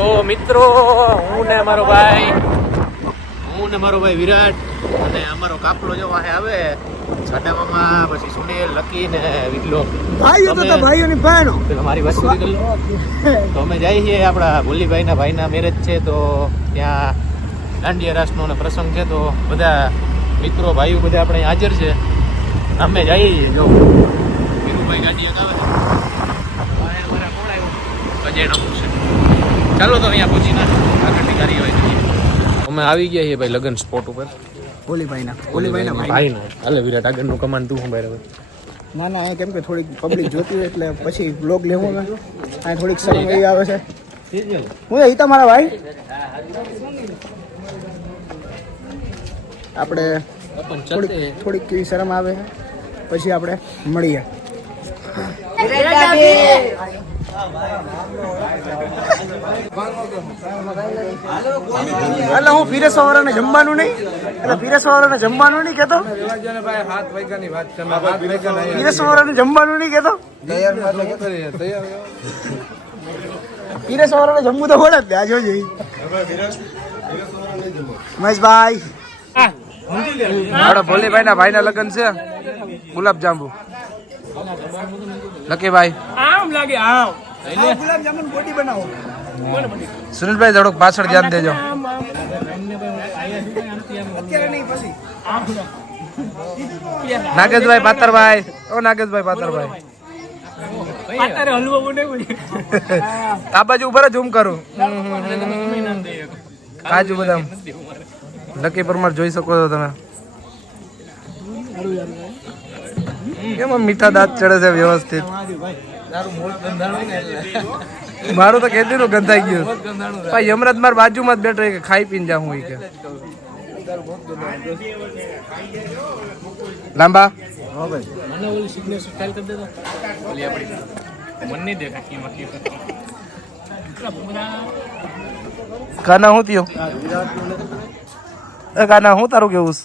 તો મિત્રો હું ને મારો ભાઈ વિરાટ અને અમારો કાફલો જો વાહે આવે સાડા મામા પછી સુનિલ લકી ને વિકલો ભાઈઓ તો ભાઈઓની બહેનો અમારી વાત કરી લો તો અમે જઈએ છીએ આપણા ભોલીભાઈના ભાઈના મેરેજ છે તો ત્યાં દાંડિયા રાસનો ને પ્રસંગ છે તો બધા મિત્રો ભાઈઓ બધા આપણે હાજર છે અમે જઈએ છીએ જો વીરુભાઈ ગાડી અગાવે છે અમારા કોણ આવ્યો અજય નમું છે ચાલો તો અહીંયા પહોંચીને આગળની કાર્યવાહી કરીએ અમે આવી ગયા છીએ ભાઈ લગ્ન સ્પોટ ઉપર ઓલીભાઈના ભાઈનો હાલે વિરાટ આગળનું કમાન્ડ તું સંભાળ હવે ના કેમ કે થોડીક પબ્લિક જોતી હોય એટલે પછી બ્લોગ લેવું ને આ થોડીક શરમ એવી આવે છે હું એ તમારા ભાઈ આપણે થોડીક કેવી શરમ આવે પછી આપણે મળીએ એટલે હું પીરેસવાળાને જમવાનું નહીં કેતો પીરેસવાળાને જમવાનું નહીં કેતો પીરેસવાળાને જમવું તો પડે જ આજો જઈ મહેશભાઈ આપણા ભોલીભાઈના ભાઈના લગ્ન છે ગુલાબ જાંબુ લકીભાઈ આમ લાગે આમ ગુલાબ જામુન બોટી બનાવો સુનિલભાઈ થોડુંક પાછળ ધ્યાન દેજો અત્યારે નહીં પછી નાગેશભાઈ પાતરભાઈ પાતરભાઈ આ બાજુ ઉપર જ ઝૂમ કરું કાજુ બદામ લકી પરમાર જોઈ શકો છો તમે કેમ મીઠા દાંત ચડે છે વ્યવસ્થિત મારું તો કેદી નું ગંધાઈ ગયું ભાઈ યમરાજ માર બાજુમાં જ બેઠો કે ખાઈ પીને જાઉં કે લાંબા કાના હું થયો કાના હું તારું કેવું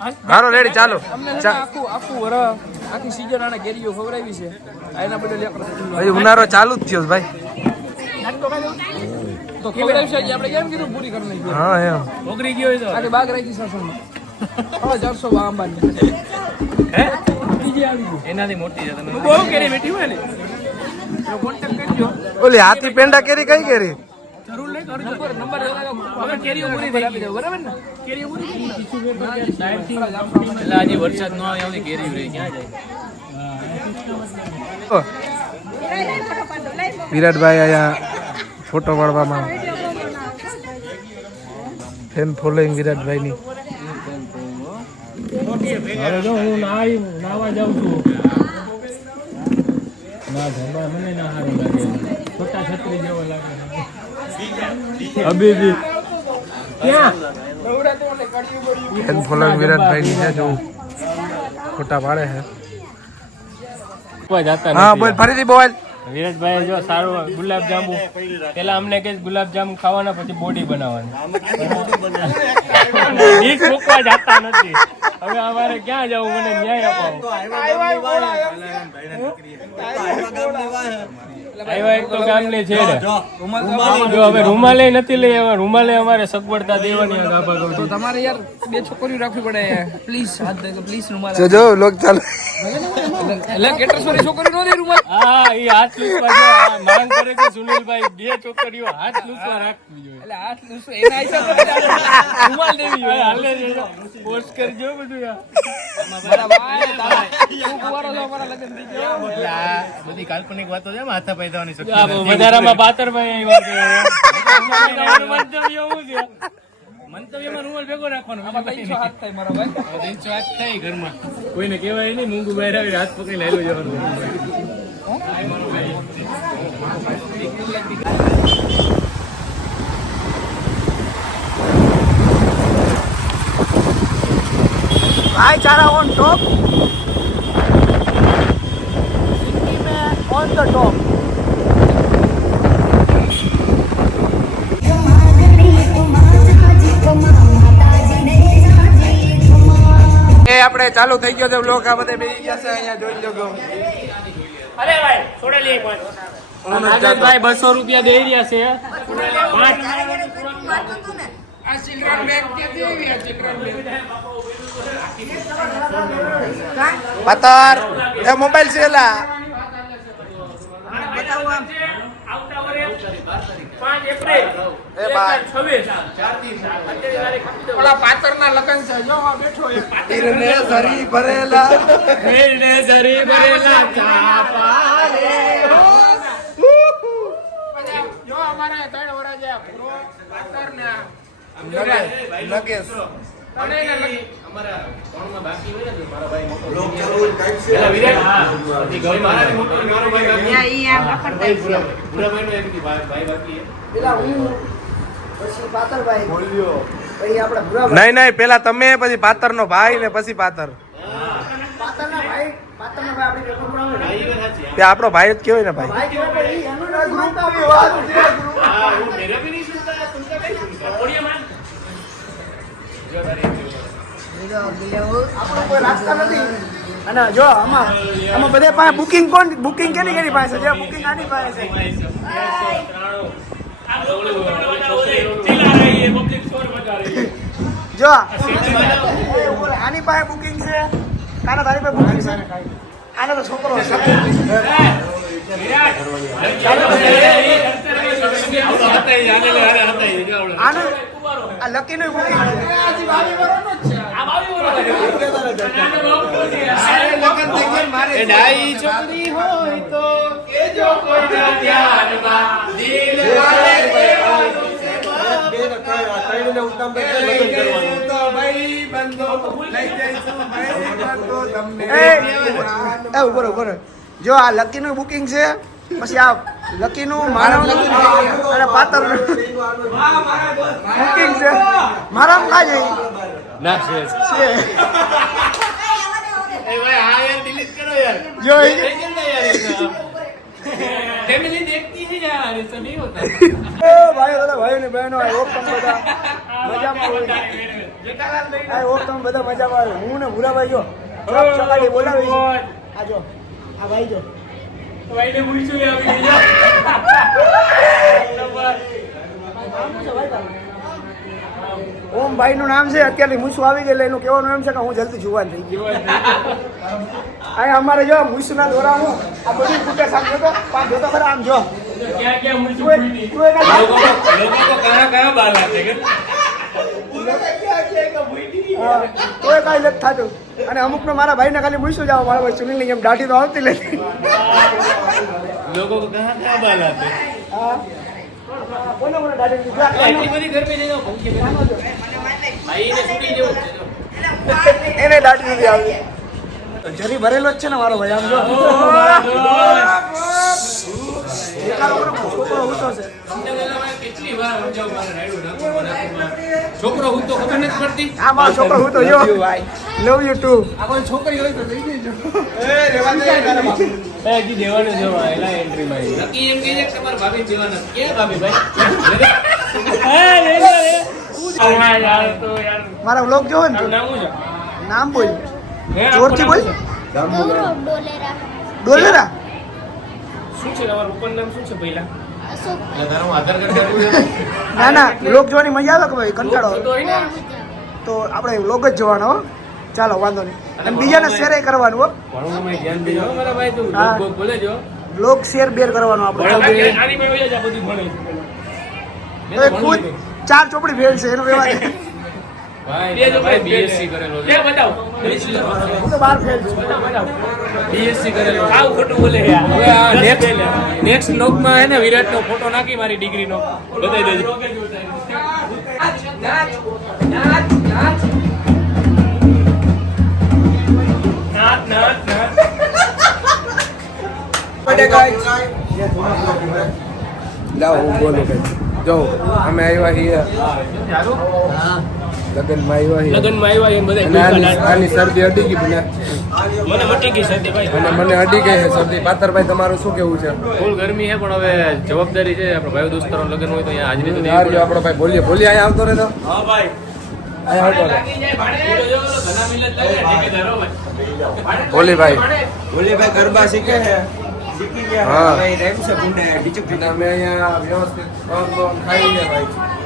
હાલો રેડી ચાલો આખી સીઝન આને કેરીઓ ખવડાવી છે એના બદલે હજી ઉનાળો ચાલુ જ થયો ભાઈ તો ખવડાવી છે આપણે કેમ કીધું પૂરી કરી નાખી હા એમ નોકરી ગયો તો આખી બાગ રાખી સાસણમાં હવે 400 આંબાની હે બીજી આવી ગઈ એનાથી મોટી છે તમે બહુ કેરી બેઠી હોય ને તો કોન્ટેક્ટ કરજો ઓલી હાથી પેંડા કેરી કઈ કેરી જરૂર લઈ કરજો નંબર હવે કેરીઓ પૂરી થઈ ગઈ બરાબર ને કેરીઓ પૂરી થઈ ગઈ એટલે આજે વરસાદ ન આવે આવતી કેરી રહી ક્યાં જાય વિરાટભાઈ અહીંયા ફોટો પાડવામાં ફેન ફોલોઈંગ વિરાટભાઈની હવે જો હું નાવા જાઉં છું ના જમવા મને ના સારું લાગે છોટા છત્રી જેવો લાગે અબીબી ક્યાં ફેન ફોલોઈંગ વિરાટભાઈની છે જો ફોટા પાડે છે હા બોલ ફરીથી બોલ વિરાટભાઈ જો સારું ગુલાબ જાંબુ પેલા અમને કે ગુલાબ જાંબુ ખાવાના પછી બોડી બનાવવાની ડીશ મૂકવા જતા નથી હવે અમારે ક્યાં જવું મને ન્યાય અપાવો આવ્યા તો ગામની છેડે જો હવે રૂમાલે નથી લઈ આવ્યા રૂમાલે અમારે સગવડતા દેવાની ગાભા ગૌ તો તમારે યાર બે છોકરીઓ રાખવી પડે પ્લીઝ હાથ દે પ્લીઝ રૂમાલ જો લોક ચાલો એટલે કેટરસોરી છોકરી નો દે રૂમાલ હા એ હાથ લૂસવા માંગ કરે છે સુનિલભાઈ બે છોકરીઓ હાથ લૂસવા રાખવી જોઈએ એટલે હાથ લૂસો એના હિસાબે રૂમાલ દેવી જોઈએ હાલે પોસ્ટ કરજો બધું મારા ભાઈ તું કુવારો છો અમારા લગ્ન થઈ ગયા બધી કાલ્પનિક વાતો છે હાથા પાઈ દેવાની શક્તિ વધારામાં પાતરભાઈ આવ્યા મંતવ્યમાં રૂમાલ ભેગો રાખવાનો હાથ થાય મારા ભાઈ હાથ થાય ઘરમાં કોઈને કહેવાય નહીં મૂંગું બહાર આવી હાથ પકડી લાવી જવાનું भाईचारा ऑन टॉप सिक्किम में ऑन द टॉप આપણે ચાલુ થઈ ગયો છે બ્લોગ. આ બધા બેસી ગયા છે અહીંયા જોઈ લો. અરે ભાઈ છોડે લે ભાઈ 200 રૂપિયા દઈ રહ્યા છે આ ચિલ્ડ્રન બેગ ક્યાંથી આવી આ ચિલ્ડ્રન બેગ પતર એ મોબાઈલ છે એલા આવતા વરે 5 એપ્રિલ એ ભાઈ 2026 ઓલા પાતરના લગન છે જો આ બેઠો એ તીરને સરી ભરેલા તીરને સરી ભરેલા ચાપાલે જો અમારા 3 વરા જે પૂરો પાતરના નગેશ અમારા કોણમાં બાકી હોય ને મારા ભાઈ મોટો લોક ચાલુ પેલા વિરાટ પછી ગઈ મારા મોટો મારો ભાઈ બાકી ઈ આમ પકડતા પૂરા ભાઈનો એક ભાઈ બાકી છે પેલા હું પછી પાતરભાઈ બોલ્યો પછી આપડા ભુરા નહીં પેલા તમે પછી પાતર નો ભાઈ ને પછી પાતર પાતરના ભાઈ આપણી પેપર પર આવે ભાઈ વાત સાચી તે આપણો ભાઈ જ કહેવાય ને ભાઈ ભાઈ કેવો કે ઈ એનું ગ્રુપ આવી વાત છે ગ્રુપ हां वो मेरा भी नहीं सुनता तुमका नहीं सुनता ओडिया मान जो तारी આપણો કોઈ રાખતા નથી અને જો આમાં બધે પાસે બુકિંગ કેની કેની પાસે છે બુકિંગ આની પાસે છે જો આની પાસે બુકિંગ છે કાના તારી પાસે બુકિંગ છે આનો તો છોકરો આનો આ લકી નું બુકિંગ એ ડાઈ છોકરી હોય તો કેજો કોઈના ધ્યાનમાં દિલ વાલે ઉભો જો આ લકી નું બુકિંગ છે પછી આ લકી નું માનવ અને પાતર બુકિંગ છે મારા કાજે ના છે એ ભાઈ હા યાર ડિલીટ કરો યાર જો फैमिली देखती है यार ऐसा नहीं होता ભાઈઓ ને બહેનો આ ઓપ તમે બધા મજામાં હોય આ ઓપ તમે બધા મજામાં હોય હું ને ભૂરાભાઈ જો ચકાડી બોલાવી આ જો આ ભાઈ જો भाई ने मुझे भी अभी लिया ઓમ ભાઈ નું નામ છે અત્યારથી મૂછું આવી ગયેલું એનું કહેવાનું એમ છે કે હું જલ્દી જુવાન થઈ ગયો અહીંયા અમારે જો મૂછના દોરા હું આ બધું ફૂટે સામે જોતો પાંચ જોતો ખરા આમ જો क्या क्या मुझे તું लोगों को कहाँ बाल आते हैं કોઈ કાંઈ નથી થતું અને અમુક નો મારા ભાઈને ખાલી મૂછું જાવ મારા ભાઈ સુનિલ ની એમ દાઢી તો આવતી નથી लोगों को कहाँ बाल आते હા કોને કોને દાઢી એટલી બધી ઘર में જઈને પંખી ભાઈ ને છોડી દેવું છે એને દાઢી નથી આવતી જરી ભરેલો જ છે ને મારો ભાઈ આમ જો છોકરો ઉતો છે કેટલી વાર સમજાવું મારે રાયડું નાખું છોકરો હું તો ખબર નથી પડતી આ મારો છોકરો ઉતો જો લવ યુ ટુ એ જી દેવાનો જો એલા એન્ટ્રી માં નક્કી એમ કહે છે કે તમારા ભાભી જેવાના કે ભાભી ભાઈ यार तो यार મારા વ્લોગ જોવો ને તું. नाम मुझे નામ બોલ જોરથી બોલ ગૌરવ ડોલેરા ડોલેરા શું છે તમારું ઉપર નામ શું છે પહેલા અશોક તારું આધાર કાર્ડ કાઢવું ના ના વ્લોગ જોવાની મજા આવે કે ભાઈ કંટાળો આવે? તો હોય ને તો આપણે વ્લોગ જ જોવાનો હો ચાલો વાંધો નહીં અને બીજાને શેર કરવાનું હો ભણવામાં ધ્યાન દેજો હો મારા ભાઈ તું હા. લોક બોલે જો વ્લોગ શેર બેર કરવાનું આપણે આની માં હોય જ આ બધું ભણે તો એ ખુદ ચાર ચોપડી ફેલ છે એનો કહેવાય ભાઈ ભાઈ બીએસસી કરેલો છે બતાવો હું તો બાર ફેલ છું બીએસસી કરેલો છે. આવું ખોટું બોલે યાર હવે આ નેક્સ્ટ નોકમાં હે ને વિરાટનો ફોટો નાખી મારી ડિગ્રીનો બતાવી દેજો લાવ હું બોલું કઈ જો અમે આવ્યા છીએ લગ્નમાં આવ્યા છીએ લગનમાં આવ્યા એમ અને બધા આની શરદી અડી ગઈ મને મને મટી ગઈ છે ભાઈ અને મને અડી ગઈ છે શરદી. પાતરભાઈ તમારું શું કેવું છે? ફૂલ ગરમી છે પણ હવે જવાબદારી છે આપણે ભાઈ દોસ્તારો લગ્ન હોય તો અહીંયા હાજરી તો યાર જો દેવી આપણો ભાઈ બોલીએ અહીંયા આવતો રહેતો હા ભાઈ ભોલીભાઈ બોલીભાઈ ગરબા શીખે છે શીખી ગયા હા. ભાઈ રેમ છે પુણે ડીચક અમે અહીંયા વ્યવસ્થિત ખાઈ ગયા ભાઈ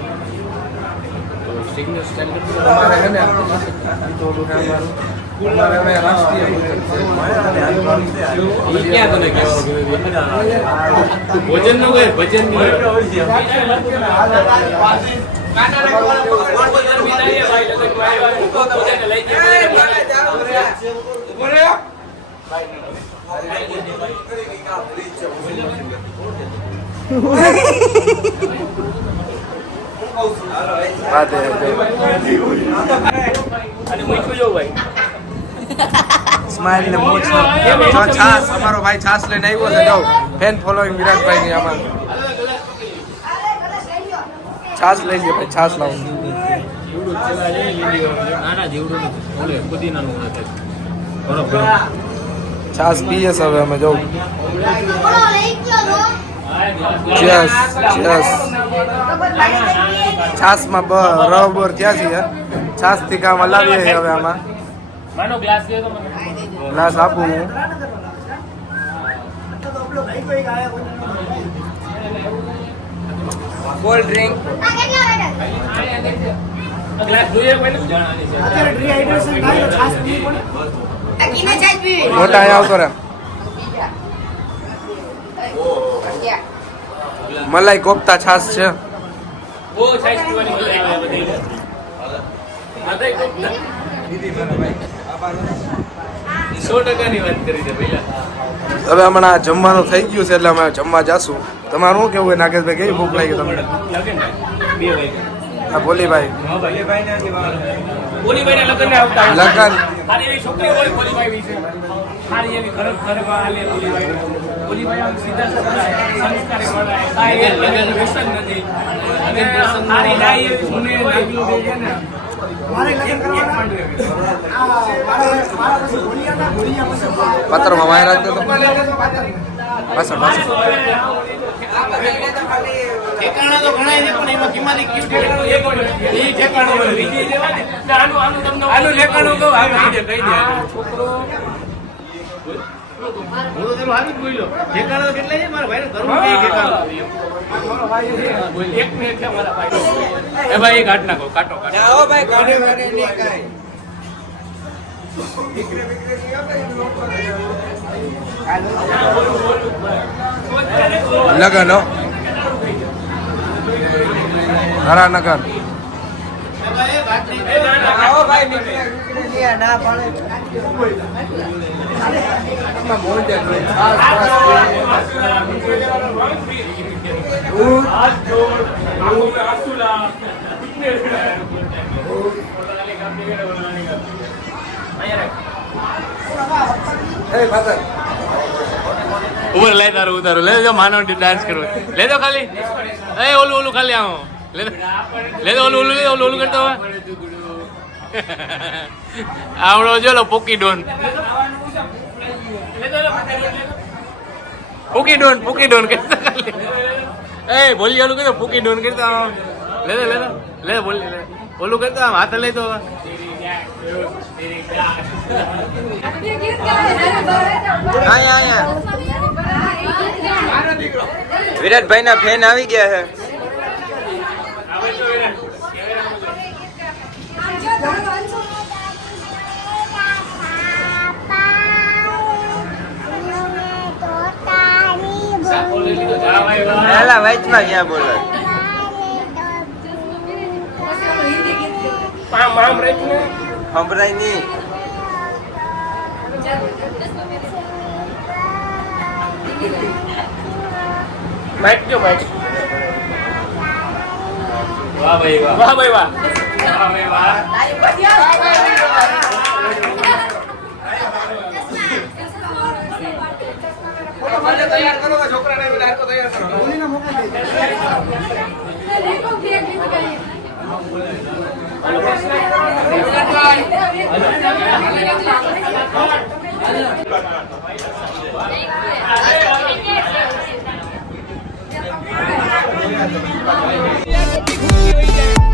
સિગ્નલ સ્ટાઇલ અમારે હે ને થોડું અમારું અમારે હવે રાષ્ટ્રીય ભોજન નું કઈ ભજન વાત હે સ્માઈલ ને મોજ જો છાસ અમારો ભાઈ છાસ લઈને આવ્યો છે જો ફેન ફોલોઈંગ વિરાટભાઈ ની આમાં છાસ લઈ લે ભાઈ છાસ લાવો છાસ પીએ છે હવે અમે જવું બોલો લઈ ગયો ચેસ ચેસ છાસમાં રબર થયા છે છાસ થી કામ હલાવીએ છીએ હવે આમાં માનો ગ્લાસ દે તો મને ગ્લાસ આપું હું કોલ્ડ ડ્રિંક આ કેટલા બેટા ગ્લાસ જોઈએ કોઈને જાણવાની છે અત્યારે ડિહાઇડ્રેશન થાય તો છાશ પીવી પડે. આ કિને ચાય પીવી મોટા અહીંયા આવતો રે મલાઈ કોફતા છાસ છે બહુ સાઈઝ પીવાની મજા આવે બધી બધાય કોકતા 100% ની વાત કરી છે પહેલા હવે હમણાં જમવાનું થઈ ગયું છે એટલે અમે જમવા જાશું તમારું શું કેવું નાગેશભાઈ કેવી ભૂખ લાગી તમને લાગે ને બે ભાઈ આ ભોલીભાઈ હા ભાઈ બોલીભાઈ ના લગ્ન ને આવતા લગન સારી એવી છોકરી હોય બોલીભાઈ વિશે સારી એવી ઘર આલે બોલીભાઈ આમ સીધા સાધા સંસ્કારી મળાય કાંઈ એ લગ્ન વ્યસન નથી અને સારી નાઈ એવી સુને લાગ્યું છે ને મારે લગ્ન કરવાના મારા પછી ભોલિયા પછી પત્રમાં વાય રાખજો તો પાછળ પાછળ ઠેકાણા તો ઘણા છે પણ એમાં કિંમતી ગિફ્ટ એ ઠેકાણું હોય બીજી લેવાની આનું તમને આનું ઠેકાણું કહું આ કહી દે છોકરો હું તો તેનું હાથ જ બોલ્યો ઠેકાણા તો કેટલા છે મારા ભાઈને ધર્મ કઈ ઠેકાણું એક ને એક છે મારા ભાઈ એ ભાઈ એક હાથ નાખો કાટો કાટો આવો ભાઈ કાઢે કાઢે નહીં કાંઈ લગન હો હરાનગર આવો ભાઈ નીકળે ના પાડે ઉપર લઈ તારું ઉતારું લે જો માનવ ડાન્સ કરવો લે દો ખાલી એ ઓલું ઓલું ખાલી આવો લે દો ઓલું ઓલું ઓલું ઓલું કરતો હોય આવડો જો લો પોકી ડોન પૂકી ડોન કરતા ખાલી એ બોલી ઓલું કરતો પૂકી ડોન કરતા લે દો લે બોલી લે ઓલું કરતા આમ હાથ લઈ તો વિરાટભાઈ ના ફેન આવી ગયા છે પેલા વાઇચમાં ક્યાં બોલે સંભળાય નહીં વાહ ભાઈ વાહ વાહ ભાઈ વાહ વાહ ભાઈ વાહ તૈયાર કરો છોકરાને તૈયાર કરો બોલીને મોકલી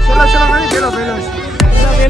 ચલો ચલો ચલો પહેલો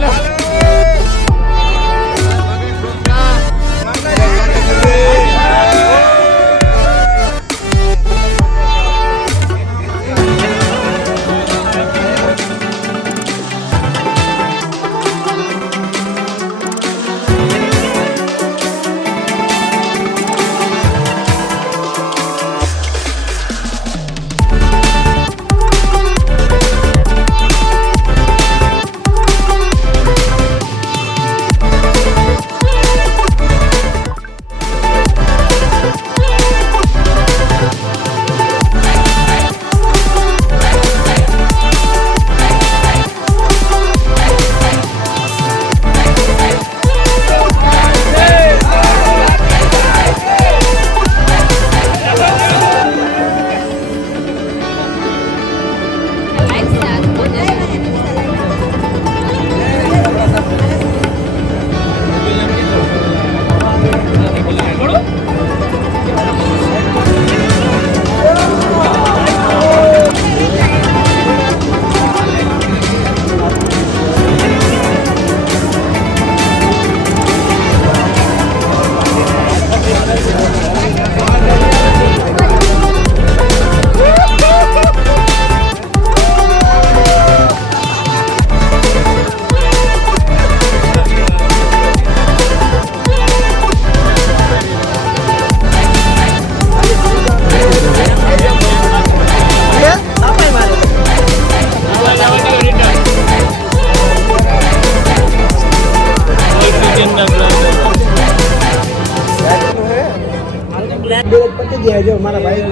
પતી ગયા જો મારા ભાઈ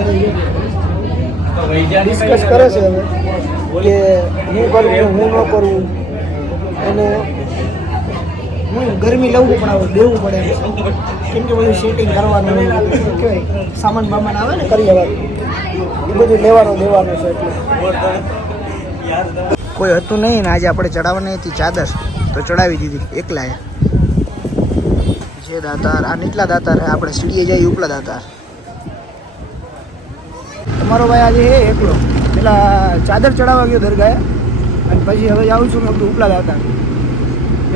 ડિસ્કસ કરે છે હવે કે હું કરું કે હું ન કરું અને હું ગરમી લઉં પણ આવે દેવું પડે કેમ કે બધું સેટિંગ કરવાનું કહેવાય સામાન બામાન આવે ને કરી લેવાનું એ બધું લેવાનું દેવાનું છે એટલે કોઈ હતું નહીં ને આજે આપણે ચડાવવાની હતી ચાદર તો ચડાવી દીધી એકલાએ જે દાતાર આ નીચલા દાતાર આપણે સીડીએ જઈએ ઉપલા દાતાર તમારો ભાઈ આજે હે એકલો પેલા ચાદર ચડાવવા ગયો દરગાહે અને પછી હવે જાઉં છું ને ઉપલા દાતાર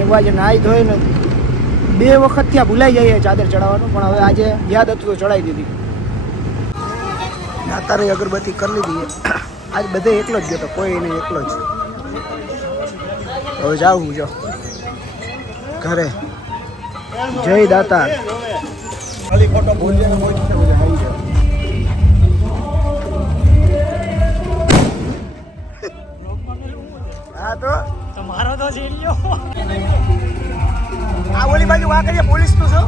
એક આજે નાહી ધોઈ ને 2 વખત ત્યાં ભૂલાઈ જઈએ ચાદર ચડાવવાનું પણ હવે આજે યાદ હતું તો ચડાવી દીધી દાતારે અગરબત્તી કરી લીધી આજ બધે એકલો જ ગયો તો કોઈ નહીં એકલો જ હવે જાઉં હું જો ઘરે જય દાતાર હા તો તમારો તો સીડીઓ આ ઓલી બાજુ આ કરીએ પોલીસ નું છો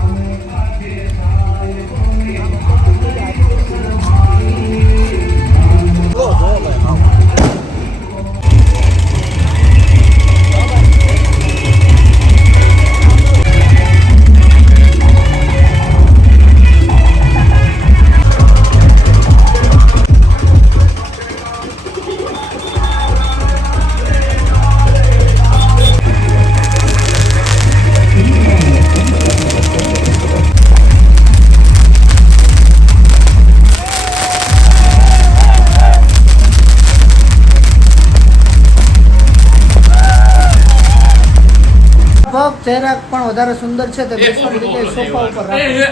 ચહેરા પણ વધારે સુંદર છે તો બેસવાની જગ્યાએ સોફા ઉપર રાખો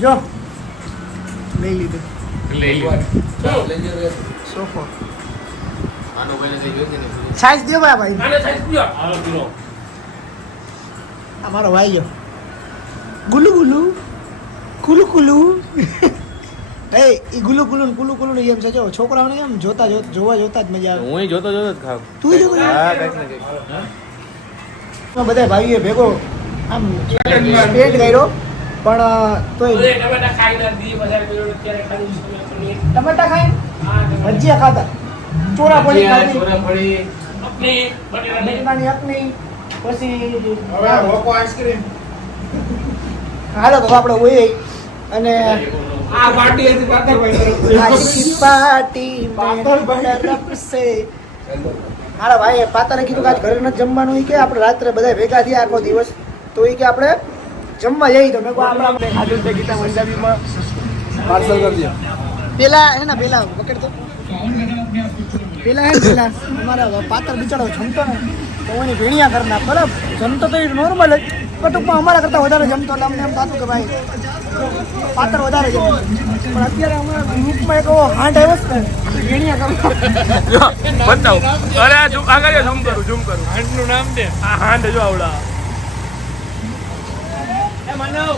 જો લઈ લીધું સોફો સાઈઝ દો ભાઈ અમારો ભાઈ જો ગુલુ ગુલુ કુલુ કુલુ એ ગુલુ ગુલુ ને કુલુ કુલુ એમ છે જો છોકરાઓને એમ જોતા જોવા જોતા જ મજા આવે હું જોતો જ ખાવ તું જો હા કંઈક ને કંઈક બધા ભાઈઓ ભેગો આમ સ્પેન્ડ કર્યો પણ તોય ટમેટા ખાઈ ભજીયા ખાતા ચોરા પડી બટેટાની અકની પછી હાલો તો આપણે હોય અને આ પાર્ટી હતી પાર્ટી મારા ભાઈએ પાતાને કીધું કે આજ ઘરે નથી જમવાનું કે આપણે રાત્રે બધા ભેગા થયા આખો દિવસ તો એ કે આપણે જમવા જઈએ તો મેં ખાધું છે ગીતા પંજાબીમાં પાર્સલ કરી દો પેલા હે ને પેલા પકડ તો પેલા હે પેલા અમારા પાતર બિચારો જમતો ને તો હું એની ભેણિયા કરી નાખ બરાબર. જમતો તો એ નોર્મલ જ પણ ટૂંકમાં અમારા કરતાં વધારે જમતો એટલે અમને એમ થતું કે ભાઈ પાત્ર વધારે જમે. પણ અત્યારે અમારા ગ્રુપમાં એક એવો હાંડ આવ્યો છે ને એ ભેણિયા કરવા બતાવ અરે આગળ ઝૂમ કરું હાંડનું નામ દે આ હાંડ જો આવડા એ માનવ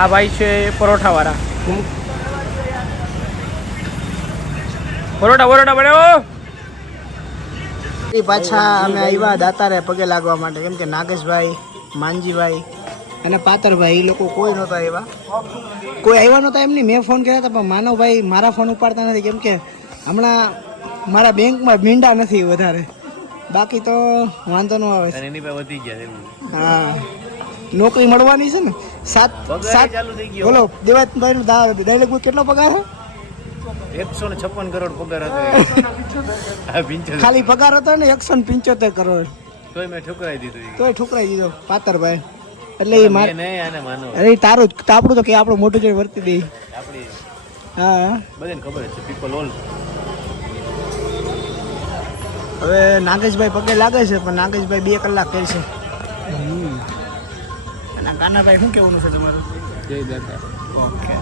આ ભાઈ છે પરોઠા વાળા પરોઠા બનાવો એ પાછા અમે આવ્યા દાતારે પગે લાગવા માટે કેમ કે નાગેશભાઈ માનજીભાઈ અને પાતરભાઈ એ લોકો કોઈ નહોતા આવ્યા કોઈ આવ્યા નહોતા એમની મેં ફોન કર્યા હતા પણ માનવભાઈ મારા ફોન ઉપાડતા નથી કેમ કે હમણાં મારા બેંકમાં મીંડા નથી વધારે બાકી તો વાંધો ન આવે એની પાસે વધી ગયા હા નોકરી મળવાની છે ને સાત બોલો દેવાભાઈ નો ડાયરેક્ટ કેટલો પગાર છે 156 કરોડ પગાર હતો ખાલી પગાર હતો ને 175 કરોડ તોય મેં ઠુકરાઈ દીધું તોય ઠુકરાઈ દીધો પાતરભાઈ એટલે એ મારે નહીં આને માનો અરે તારું જ આપણું તો કે આપણું મોટું જોઈ વર્તી દે આપણી હા બધાને ખબર છે પીપલ ઓલ હવે નાગેશભાઈ પગે લાગે છે પણ નાગેશભાઈ 2 કલાક કરશે અને કાનાભાઈ શું કહેવાનું છે તમારું જય દાદા ઓકે